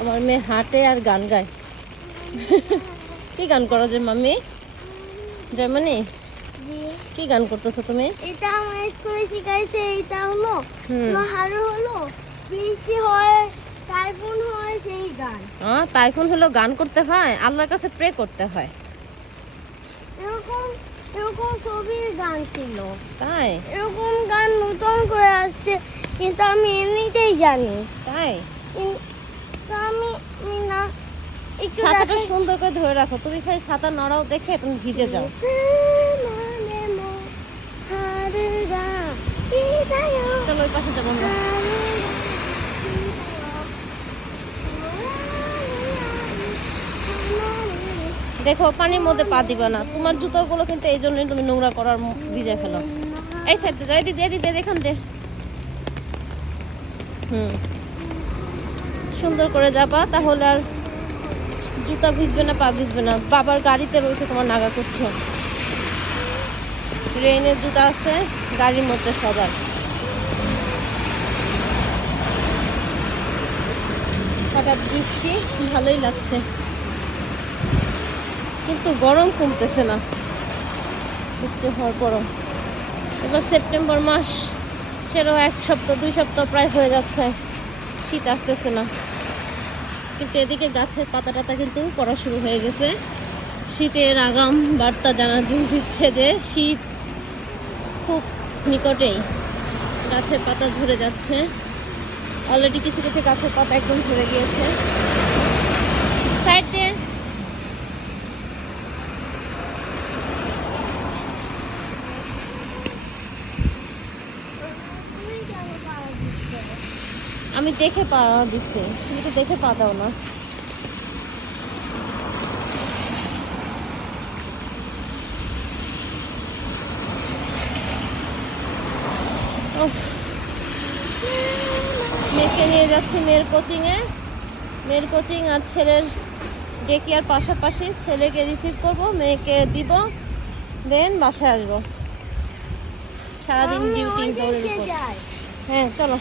আমার মেয়ে হাঁটে আর গান গায়। কি গান করো যে মাম্মি? জয়মনি, কি গান করতেছো তুমি? এটা আমার স্কুলে শিখাইছে। এটা হলো হারু হলো বৃষ্টি হয়, টাইফুন হয়, সেই গান। টাইফুন হলো গান করতে হয়, আল্লাহর কাছে প্রে করতে হয়। এরকম এরকম ছবির গান ছিল। তাই? এরকম গান নতুন করে আসছে, কিন্তু আমি এমনিতেই জানি। তাই? তো আমি না একটু ছাতাটা সুন্দর করে ধরে রাখো, তুমি খালি ছাতা নড়াও দেখে তুমি ভিজে যাও। চলো ওই পাশে যাবো আমরা। দেখো পানির মধ্যে পা দিবা না, তোমার জুতোগুলো কিন্তু এই জন্যই তুমি নোংরা করার ভিজে ফেলো। এই সাইডে যাই দিদি, এদিকে এখান দে। সুন্দর করে যাবা, তাহলে আর জুতা ভিজবে না, পা ভিজবে না। বাবার গাড়িতে রয়েছে তোমার নাগা করছো। রেইনের জুতা আছে গাড়ির মধ্যে সবার। হঠাৎ বৃষ্টি, ভালোই লাগছে, কিন্তু গরম কমতেছে না বৃষ্টি হওয়ার পরও। এবার সেপ্টেম্বর মাস, সেরও 1 সপ্তাহ 2 সপ্তাহ প্রায় হয়ে যাচ্ছে, শীত আসতেছে না। কিন্তু এদিকে গাছের পাতা টাতা কিন্তু পড়া শুরু হয়ে গেছে। শীতের আগাম বার্তা জানা দিচ্ছে যে শীত খুব নিকটেই। গাছের পাতা ঝরে যাচ্ছে, অলরেডি কিছু কিছু গাছের পাতা একদম ঝরে গিয়েছে। সাইড দিয়ে আমি দেখে পা দিচ্ছি, তুমি তো দেখে পা দাও না। মেয়েকে নিয়ে যাচ্ছি মেয়ের কোচিংয়ে। মেয়ের কোচিং আর ছেলের ডে কেয়ার পাশাপাশি। ছেলেকে রিসিভ করব, মেয়েকে দিব, দেন বাসায় আসবো। সারাদিন ডিউটি দৌড়ের উপর। হ্যাঁ চলো।